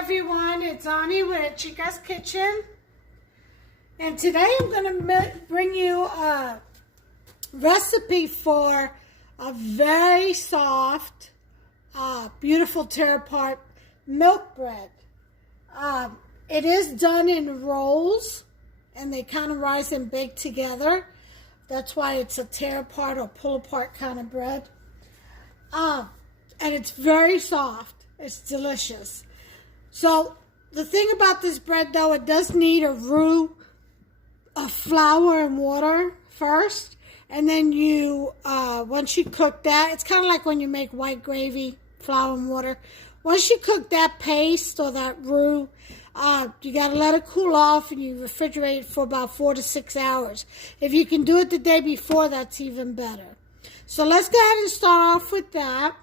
everyone, it's Ani with Chica's Kitchen, and today I'm going to bring you a recipe for a very soft, beautiful tear-apart milk bread. It is done in rolls, and they kind of rise and bake together. That's why it's a tear-apart or pull-apart kind of bread. And it's very soft. It's delicious. So the thing about this bread, though, it does need a roux of flour and water first. And then you, once you cook that, it's kind of like when you make white gravy, flour and water. Once you cook that paste or that roux, you got to let it cool off, and you refrigerate it for about 4 to 6 hours. If you can do it the day before, that's even better. So let's go ahead and start off with that.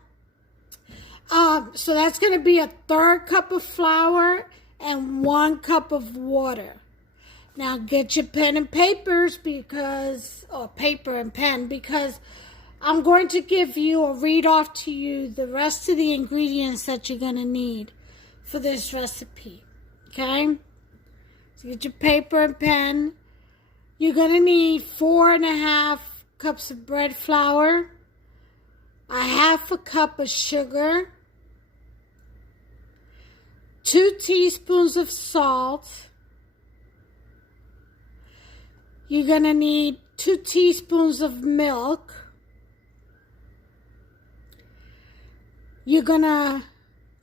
So that's going to be a 1/3 cup of flour and 1 cup of water. Now get your pen and papers or paper and pen, because I'm going to give you or read off to you the rest of the ingredients that you're going to need for this recipe. Okay? So get your paper and pen. You're going to need 4.5 cups of bread flour, 1/2 cup of sugar, 2 teaspoons of salt. You're going to need 2 teaspoons of milk. You're going to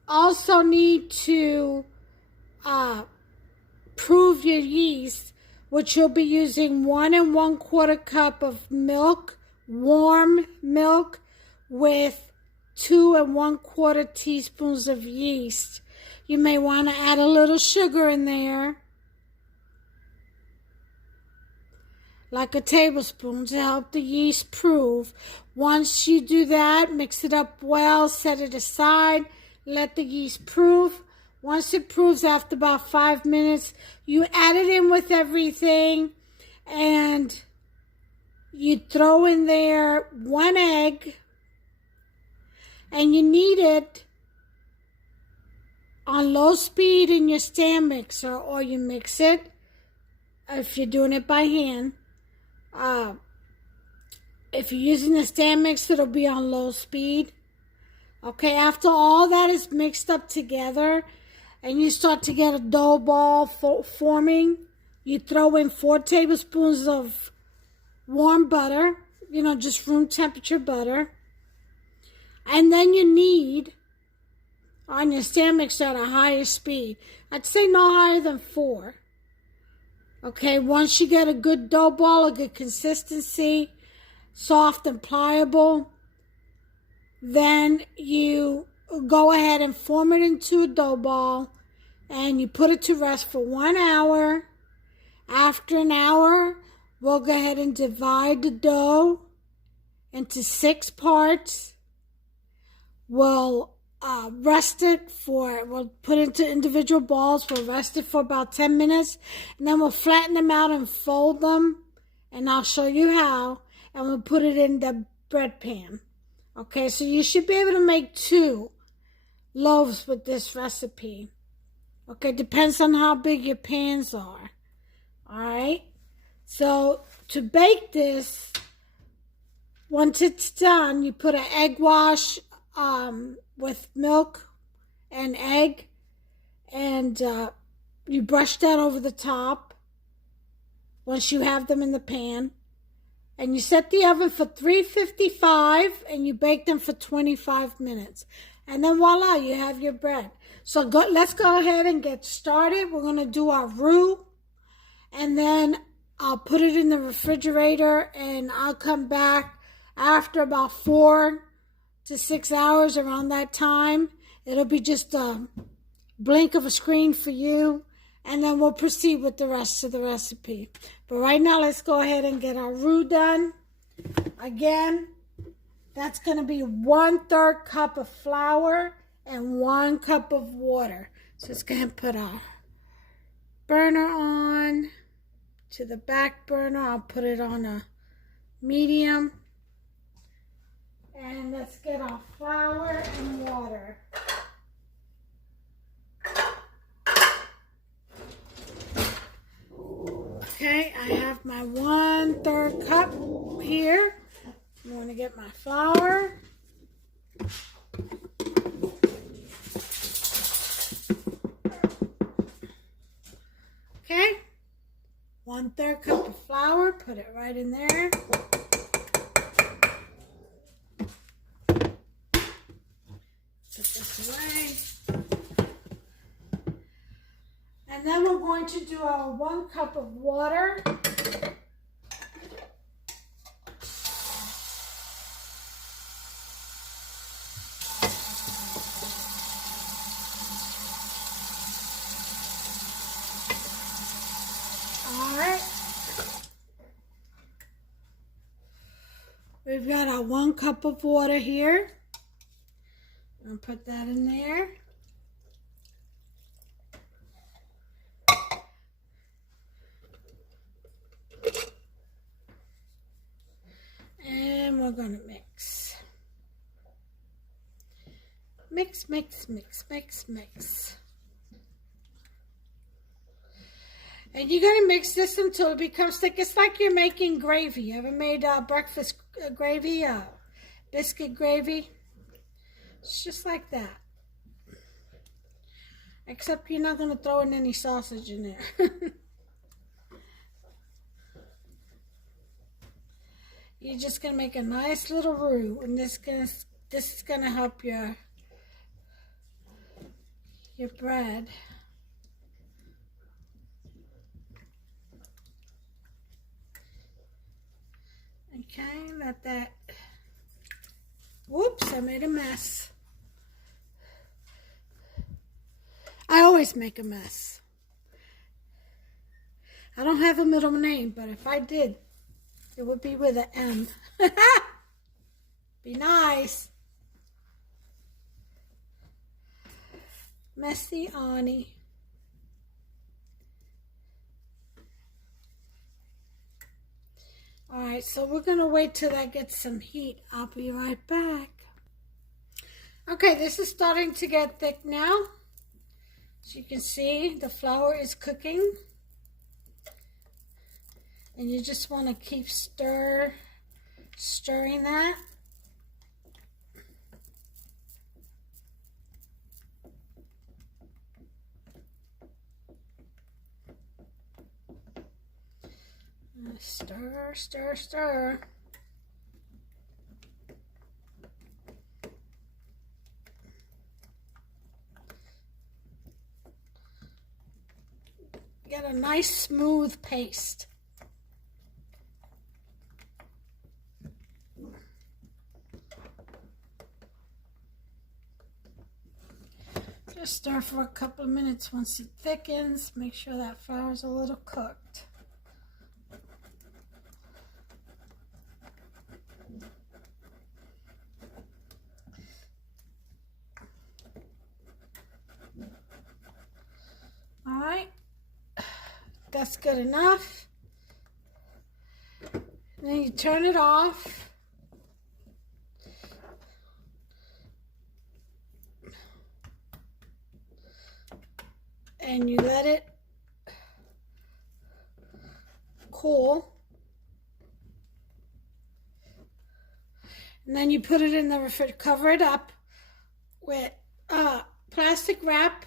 also need to prove your yeast, which you'll be using 1 1/4 cup of milk, warm milk, with 2 1/4 teaspoons of yeast. You may want to add a little sugar in there, like a tablespoon, to help the yeast prove. Once you do that, mix it up well, set it aside, let the yeast prove. Once it proves after about 5 minutes, you add it in with everything, and you throw in there 1 egg, and you knead it on low speed in your stand mixer, or you mix it if you're doing it by hand. If you're using the stand mixer, it'll be on low speed. Okay, after all that is mixed up together and you start to get a dough ball forming, you throw in 4 tablespoons of warm butter, just room temperature butter. And then you knead on your stand mixer at a higher speed. I'd say no higher than 4. Okay, once you get a good dough ball, a good consistency, soft and pliable, then you go ahead and form it into a dough ball, and you put it to rest for 1 hour. After an hour, we'll go ahead and divide the dough into 6 parts. We'll we'll put it into individual balls. We'll rest it for about 10 minutes, and then we'll flatten them out and fold them, and I'll show you how, and we'll put it in the bread pan. Okay, so you should be able to make 2 loaves with this recipe. Okay, depends on how big your pans are. Alright, so to bake this, once it's done, you put an egg wash with milk and egg, and you brush that over the top once you have them in the pan, and you set the oven for 355, and you bake them for 25 minutes, and then voila, you have your bread. So let's go ahead and get started. We're going to do our roux, and then I'll put it in the refrigerator, and I'll come back after about 4 to 6 hours. Around that time, it'll be just a blink of a screen for you, and then we'll proceed with the rest of the recipe. But right now, let's go ahead and get our roux done. Again, that's going to be 1/3 cup of flour and 1 cup of water. So let's go ahead and put our burner on to the back burner. I'll put it on a medium. And let's get our flour and water. have my 1/3 cup here. I'm going to get my flour. Okay, 1/3 cup of flour, put it right in there. Put this away. And then we're going to do our 1 cup of water. We've got our 1 cup of water here. I'll put that in there. And we're going to mix. Mix, mix, mix, mix, mix. And you're going to mix this until it becomes thick. It's like you're making gravy. You ever made breakfast gravy, biscuit gravy? It's just like that. Except you're not going to throw in any sausage in there. You're just going to make a nice little roux. And this is going to help your bread. Okay, let that, whoops, I made a mess. I always make a mess. I don't have a middle name, but if I did, it would be with an M. Be nice. Messy Annie. Alright, so we're going to wait till that gets some heat. I'll be right back. Okay, this is starting to get thick now. As you can see, the flour is cooking. And you just want to keep stirring that. Stir, stir, stir. Get a nice smooth paste. Just stir for a couple of minutes. Once it thickens, make sure that flour is a little cooked. All right, that's good enough. Then you turn it off. And you let it cool. And then you put it in the refrigerator, cover it up with plastic wrap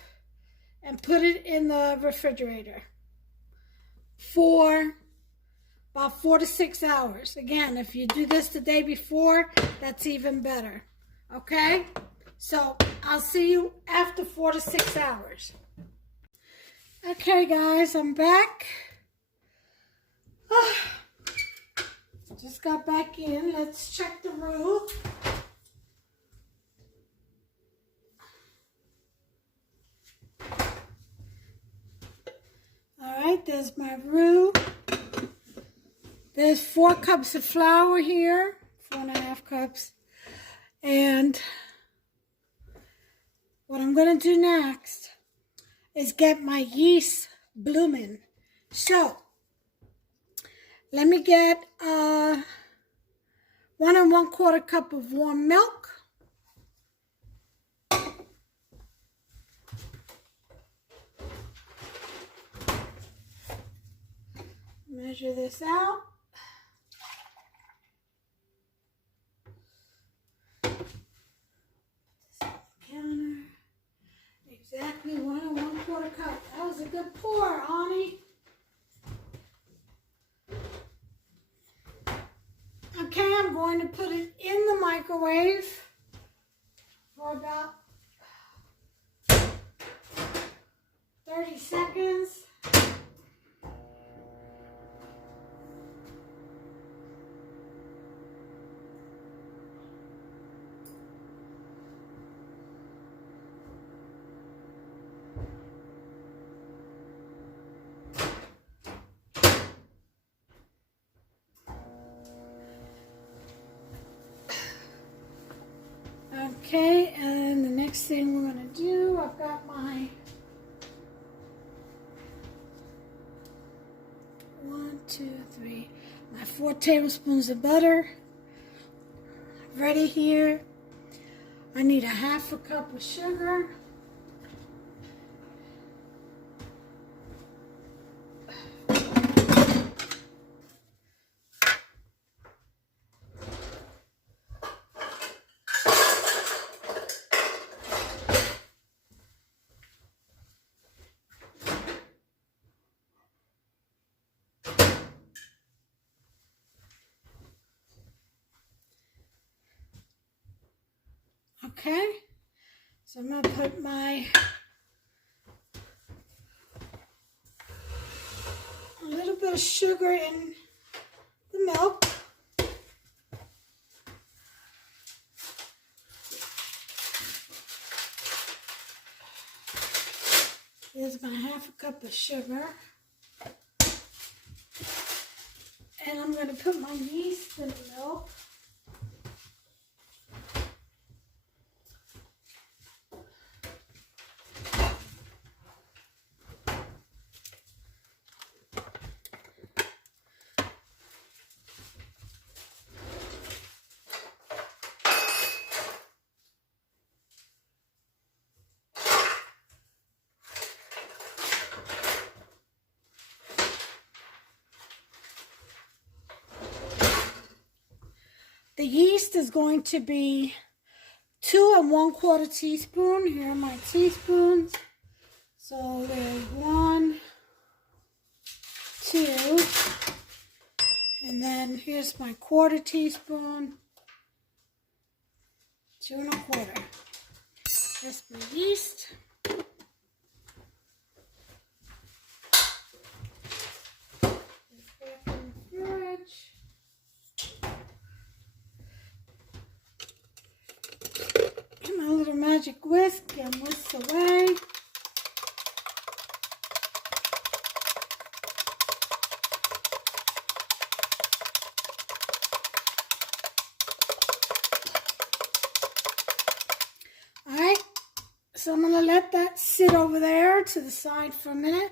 and put it in the refrigerator for about 4 to 6 hours. Again, if you do this the day before, that's even better. Okay? So I'll see you after 4 to 6 hours. Okay, guys, I'm back. Just got back in. Let's check the roux. All right, there's my roux. There's 4 cups of flour here, 4.5 cups. And what I'm going to do next is get my yeast blooming. So, let me get 1 1/4 cup of warm milk. Measure this out. Counter. Exactly 1 1/4 cup. That was a good pour, Ani. Okay, I'm going to put it in the microwave for about 30 seconds. Okay, and the next thing we're going to do, I've got my 4 tablespoons of butter ready here. I need a 1/2 cup of sugar. Okay, so I'm going to put a little bit of sugar in the milk. Here's my 1/2 cup of sugar. And I'm going to put my yeast in the milk. The yeast is going to be 2 1/4 teaspoon. Here are my teaspoons. So there's 1, 2, and then here's my 1/4 teaspoon, 2 1/4. That's my yeast. It's back in the fridge. My little magic whisk and whisk away. Alright, so I'm going to let that sit over there to the side for a minute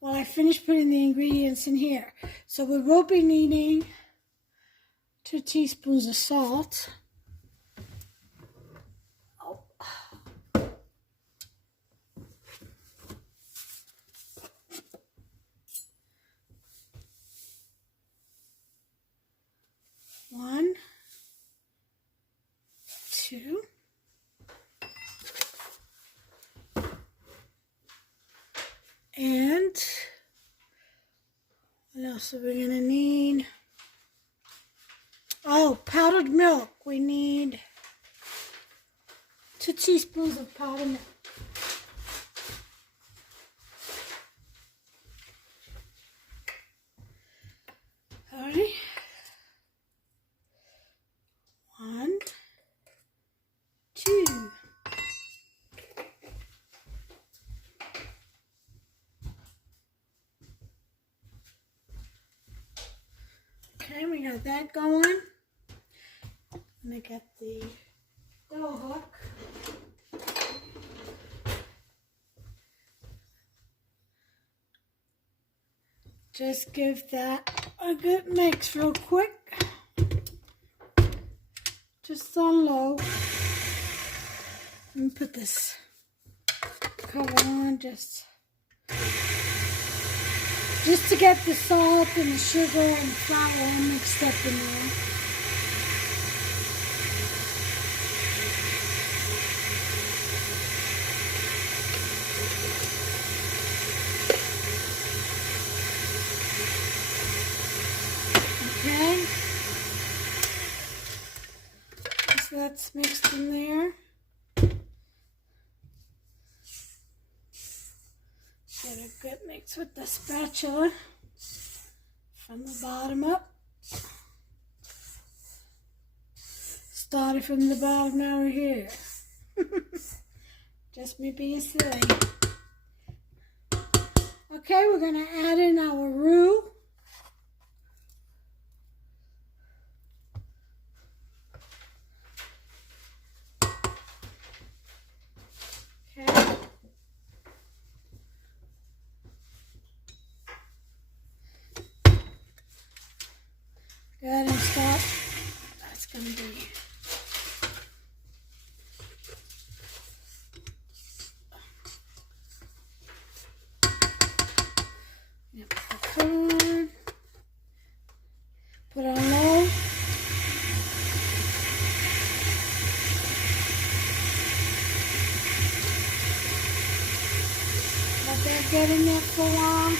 while I finish putting the ingredients in here. So we will be needing 2 teaspoons of salt. 1, 2, and what else are we going to need? Oh, powdered milk. We need 2 teaspoons of powdered milk. Alright. 1, 2. Okay, we got that going. Let me get the dough hook. Just give that a good mix real quick. Just on low. Let me put this cover on just just to get the salt and the sugar and flour all mixed up in there. Okay, so that's mixed in there. Get a good mix with the spatula from the bottom up. Started from the bottom, now we're here. Just me being silly. Okay, we're going to add in our roux. Okay. Go ahead and start. That's going to be corn. Put on low. Let that get in there for a while.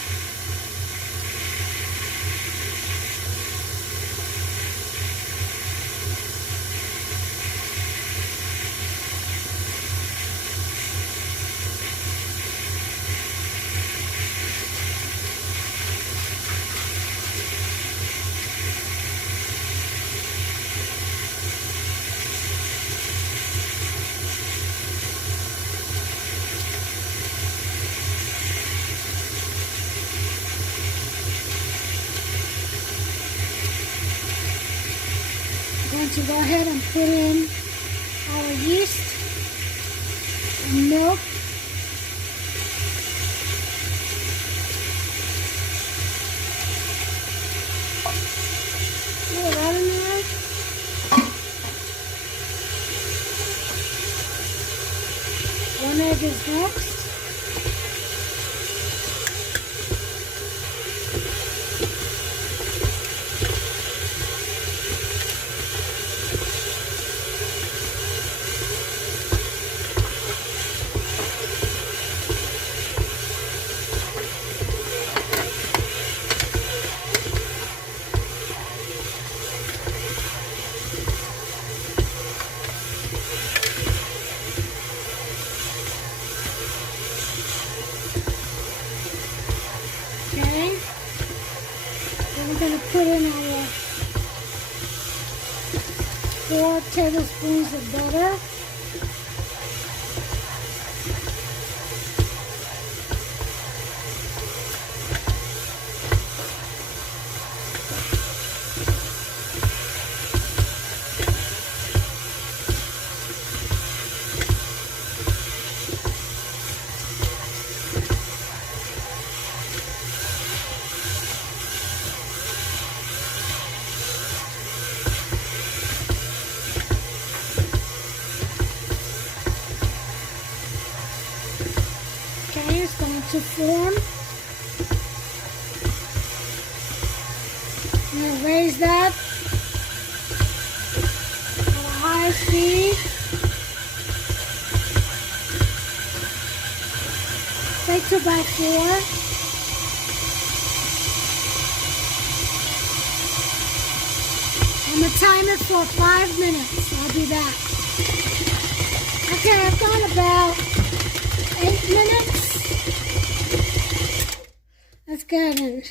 To go ahead and put in our yeast and milk. Put that in there. One egg is next. We're going to put in our 4 tablespoons of butter. Okay, it's going to form. I'm going to raise that at a high speed. Say 2x4. I'm going to time it for 5 minutes. I'll be back. Okay, I've gone about 8 minutes. Let's go ahead and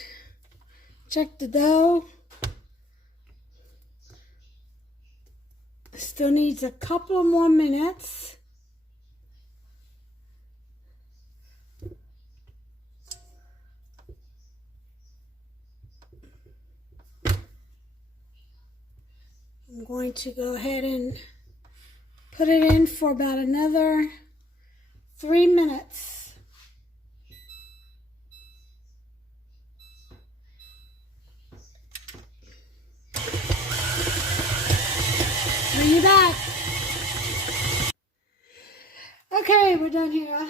check the dough. It still needs a couple more minutes. I'm going to go ahead and put it in for about another 3 minutes. Bring you back. Okay, we're done here.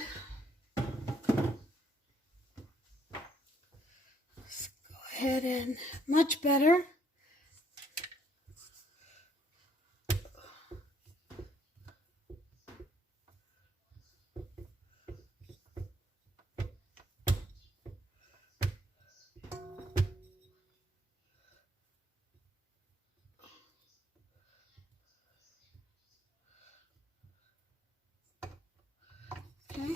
ahead and much better. Okay.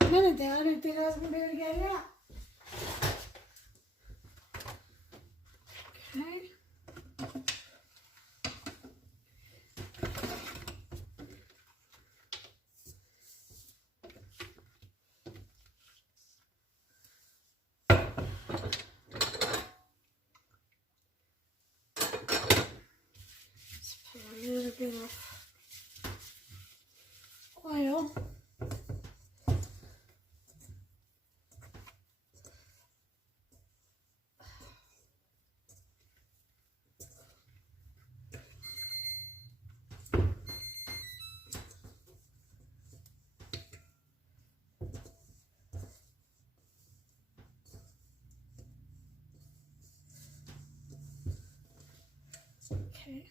A minute there, I didn't think I was going to be able to get it out. Okay. Let's put a little bit of oil. Okay,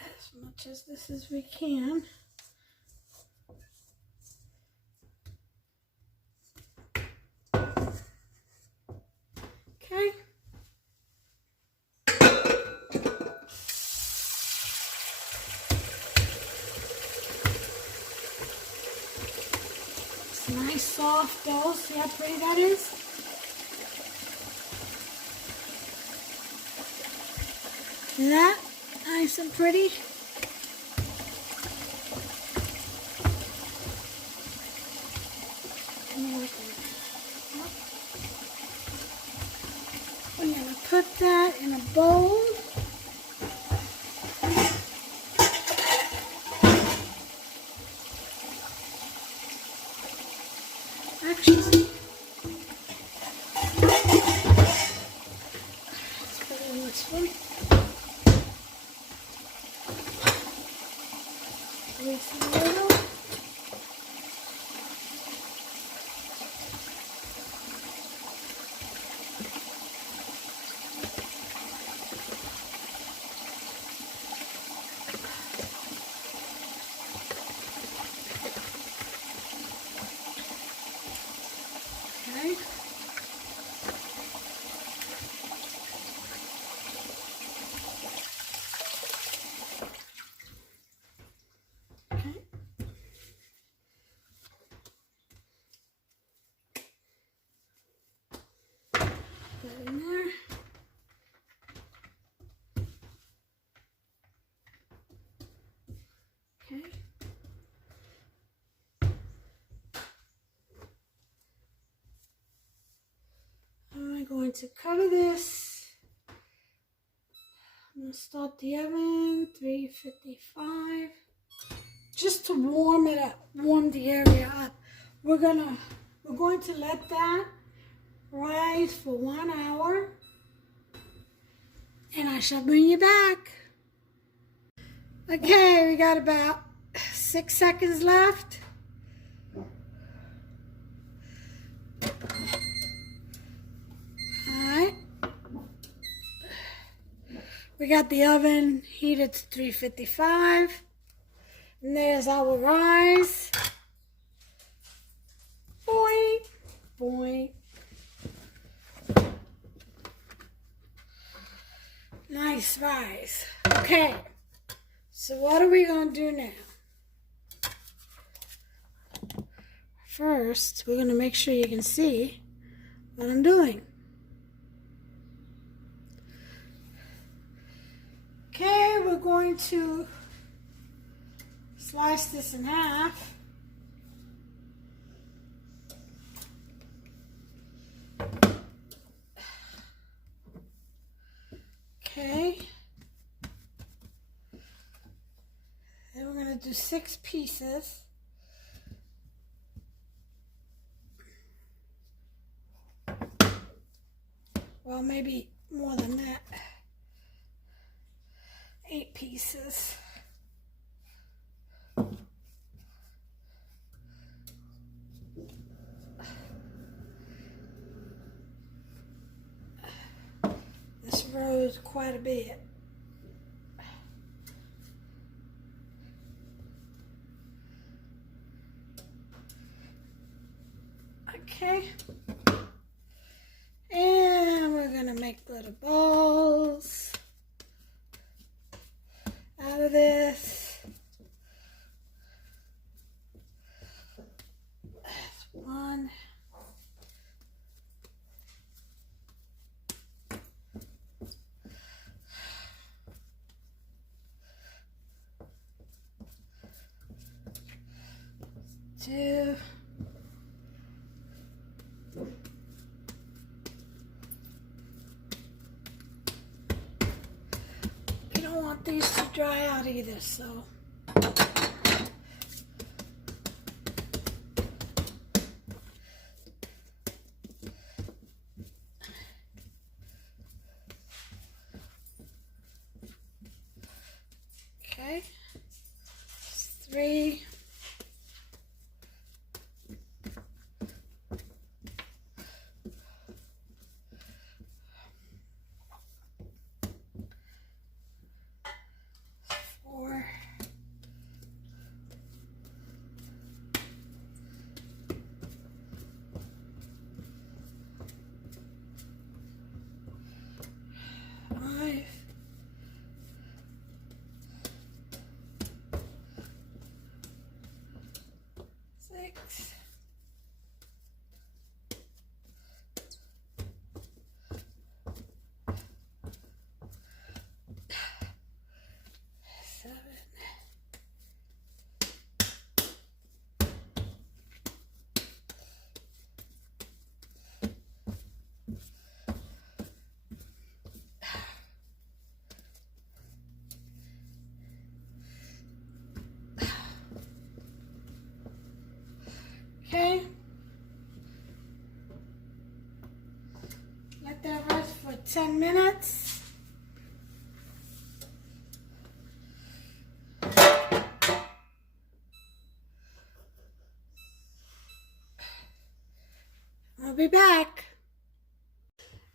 as much as this as we can. Okay. It's nice soft dough. See how pretty that is? See that? Nice and pretty. We're going to put that in a bowl. Actually, let's put it in this one. Release a little. Okay. That in there. Okay. I'm going to cover this. I'm going to start the oven, 355. Just to warm it up, warm the area up. We're going to let that rise for 1 hour. And I shall bring you back. Okay, we got about 6 seconds left. Alright. We got the oven heated to 355. And there's our rise. Boing, boing. Nice rise. Okay. So what are we going to do now? First, we're going to make sure you can see what I'm doing. Okay, we're going to slice this in half. Okay. Then we're going to do 6 pieces. well, maybe more than that. 8 pieces. This rose quite a bit. Okay. And we're gonna make little balls out of this. That's one. Two. You don't want these to dry out either, so. Okay. 3. 4. 5. 6. 7. Okay. Let that rest for 10 minutes. I'll be back.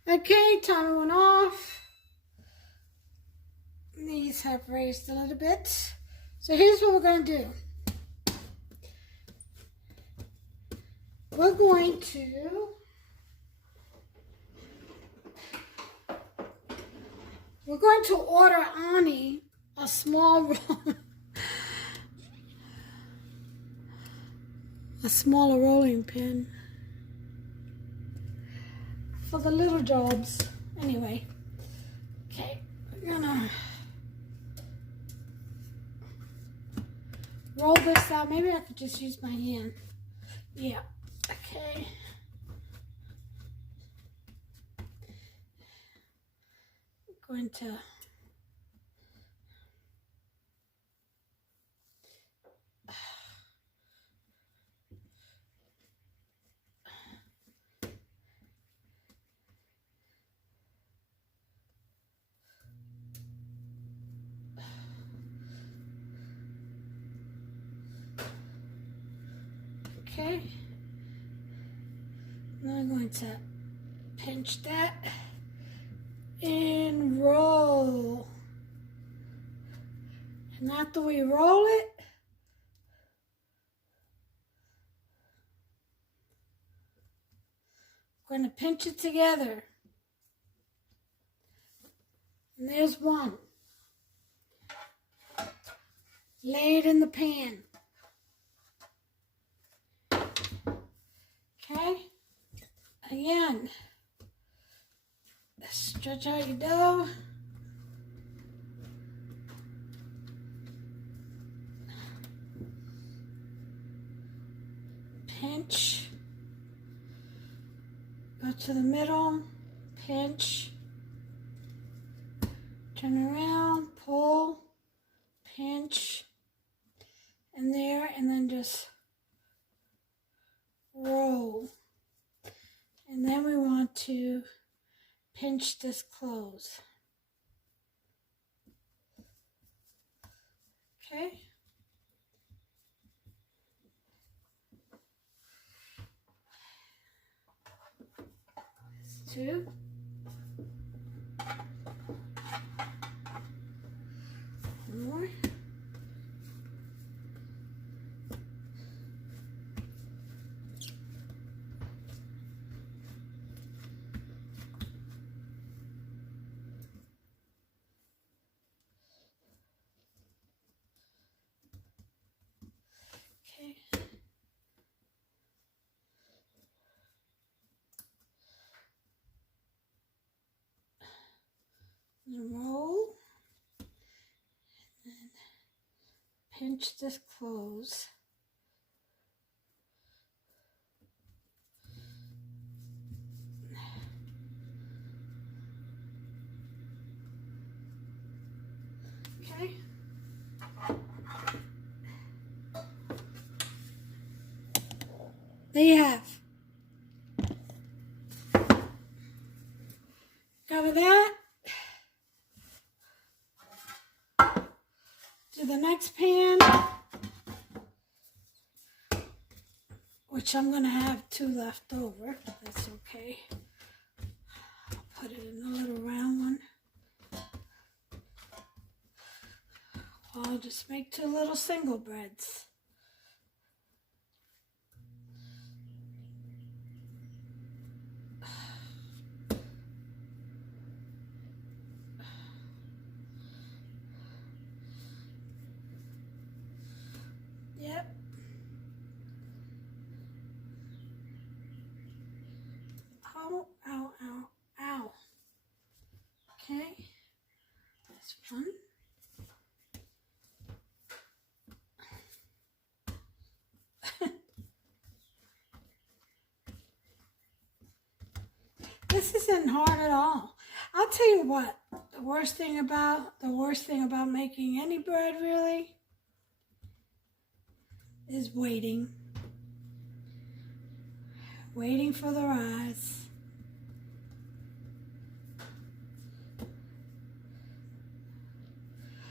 Okay, timer went off. These have raised a little bit. So here's what we're going to do. We're going to order Ani a small a smaller rolling pin for the little jobs. Anyway, okay, we're gonna roll this out. Maybe I could just use my hand. Yeah, okay. I'm going to okay. Now I'm going to pinch that and roll. And after we roll it, we're going to pinch it together. And there's one. Lay it in the pan. Okay? Again, stretch out your dough. Pinch. Go to the middle. Pinch. Turn around. Pull. Pinch. And there, and then just roll. And then we want to pinch pinch this close. Okay. That's 2. More. Okay. Roll and pinch this close. Okay. There you have. Cover that. To the next pan, which I'm going to have 2 left over, but that's okay. I'll put it in the little round one. I'll just make 2 little single breads. Yep. Ow, ow, ow, ow. Okay. That's one. This isn't hard at all. I'll tell you what, the worst thing about making any bread really is waiting. Waiting for the rise.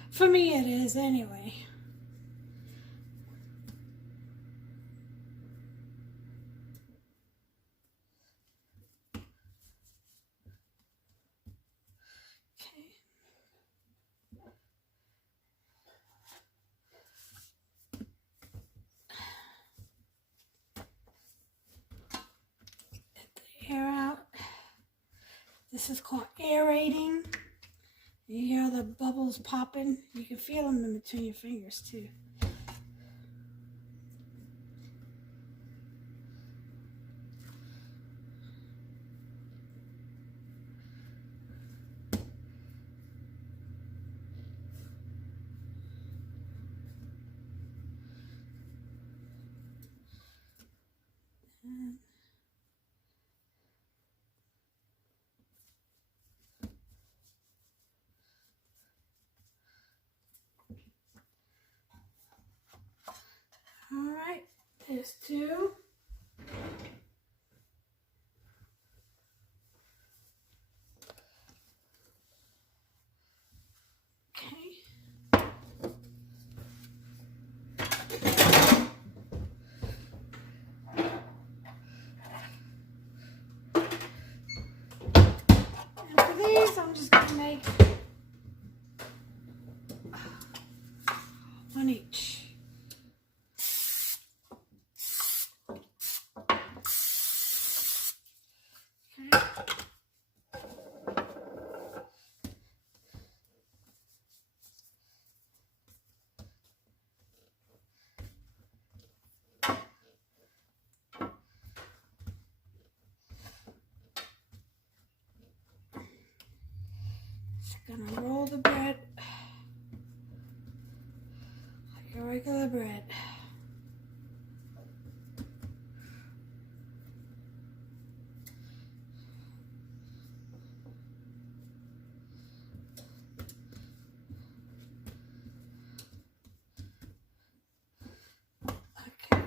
For me it is anyway. Air out. This is called aerating. You hear the bubbles popping. You can feel them in between your fingers too. All right, there's 2. Okay. And for these, I'm just going to make 1 each. Gonna roll the bread like a regular bread. Okay.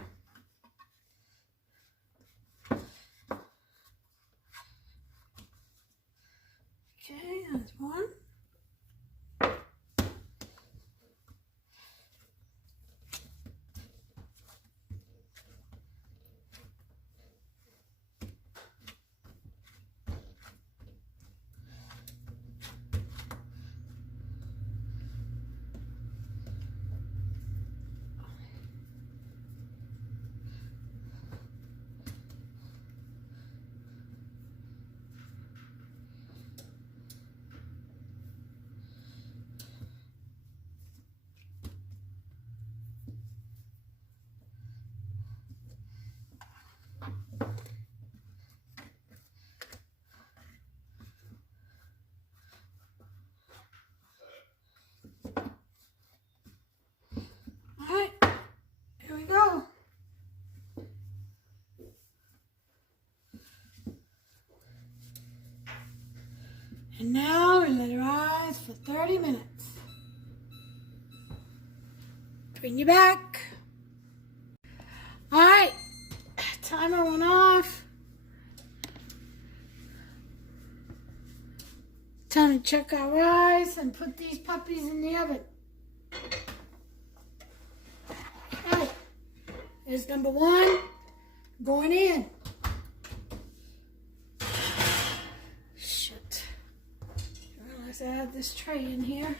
And now we let it rise for 30 minutes. Bring you back. All right, timer went off. Time to check our rice and put these puppies in the oven. Okay, here's number one going in. Shit. I realize I have this tray in here.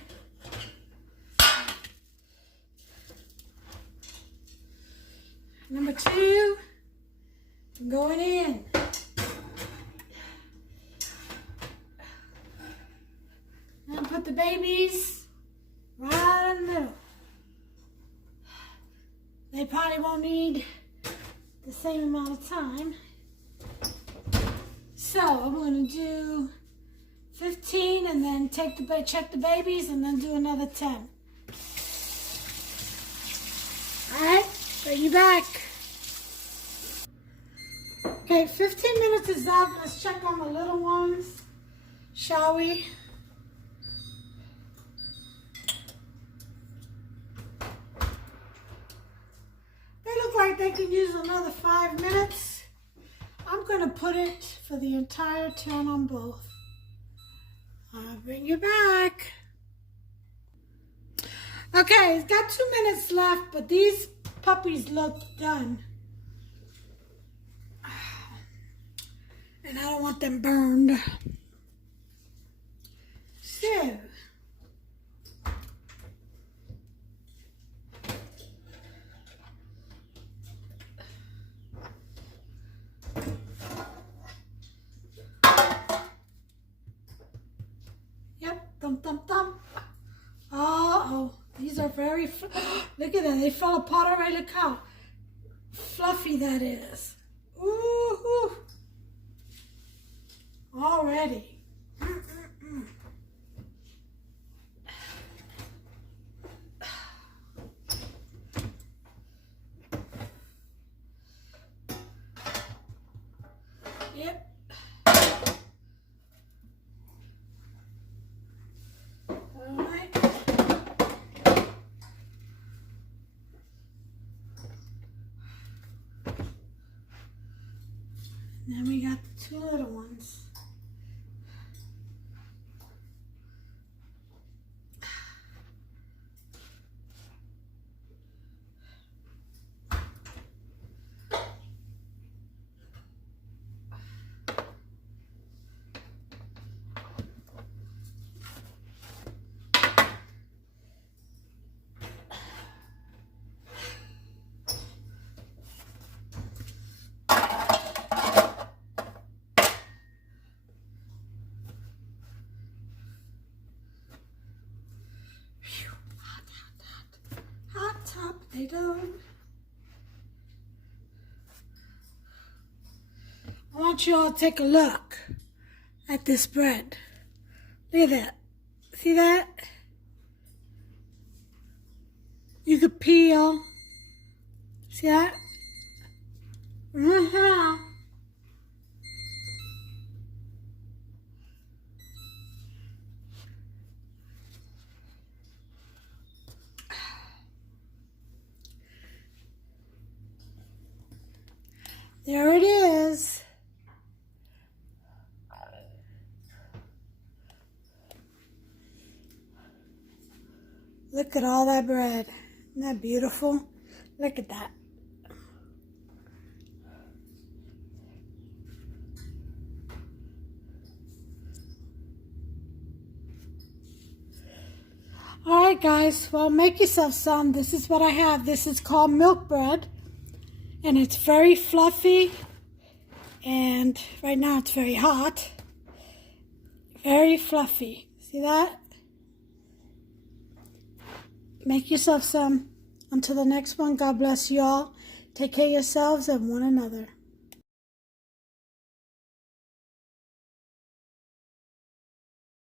Number two, going in. And put the babies right in the middle. They probably won't need the same amount of time. So I'm going to do 15 and then check the babies and then do another 10. All right, bring you back. Okay, 15 minutes is up. Let's check on the little ones, shall we? They look like they can use another 5 minutes. I'm going to put it for the entire turn on both. I'll bring you back. Okay, it's got 2 minutes left, but these puppies look done. And I don't want them burned. So, yep, thump, thump, thump. Uh-oh, these are very, look at that, they fell apart already, look how fluffy that is. Ooh, already. Yep. All right. Then we got the 2 little ones. Potato. I want you all to take a look at this bread. Look at that. See that? You could peel. See that? Mm-hmm. There it is. Look at all that bread. Isn't that beautiful? Look at that. All right, guys. Well, make yourself some. This is what I have. This is called milk bread. And it's very fluffy, and right now it's very hot. Very fluffy. See that? Make yourself some. Until the next one, God bless you all. Take care of yourselves and one another.